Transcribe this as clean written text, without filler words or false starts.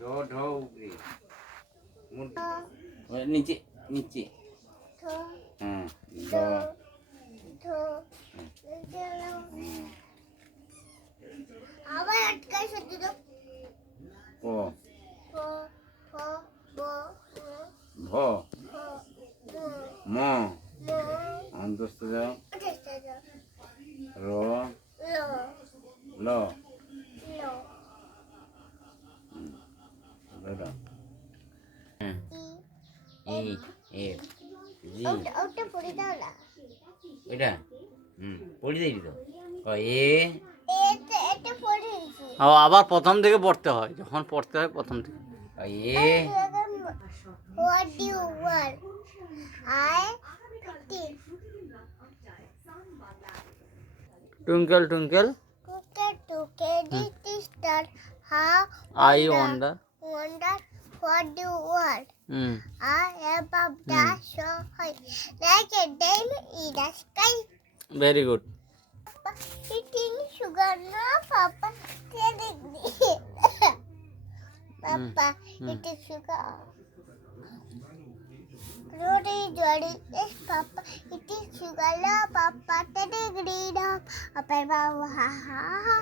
ঢো ঢো উপরে নিচে নিচে হ্যাঁ আবার আটকাই শুধু তো ও ভ ম অন্তস্থ যাও র ল এই এফ জি ওটা পড়ে দাও না এটা পড়ে দিই তো এ এটা পড়ে দিছি আবার প্রথম থেকে পড়তে হয়, যখন পড়তে হয় প্রথম থেকে। এ What do you want? I 15. Twinkle twinkle Little star, how I wonder. wonder what do you want? Hmm I above the so high, like a diamond in the sky. Very good. Papa, eating sugar, no, Papa. Telling me. Papa, eating sugar. Glory, jolly, yes, Papa. Eating sugar, no, Papa. Telling me, no. Papa, ha ha ha.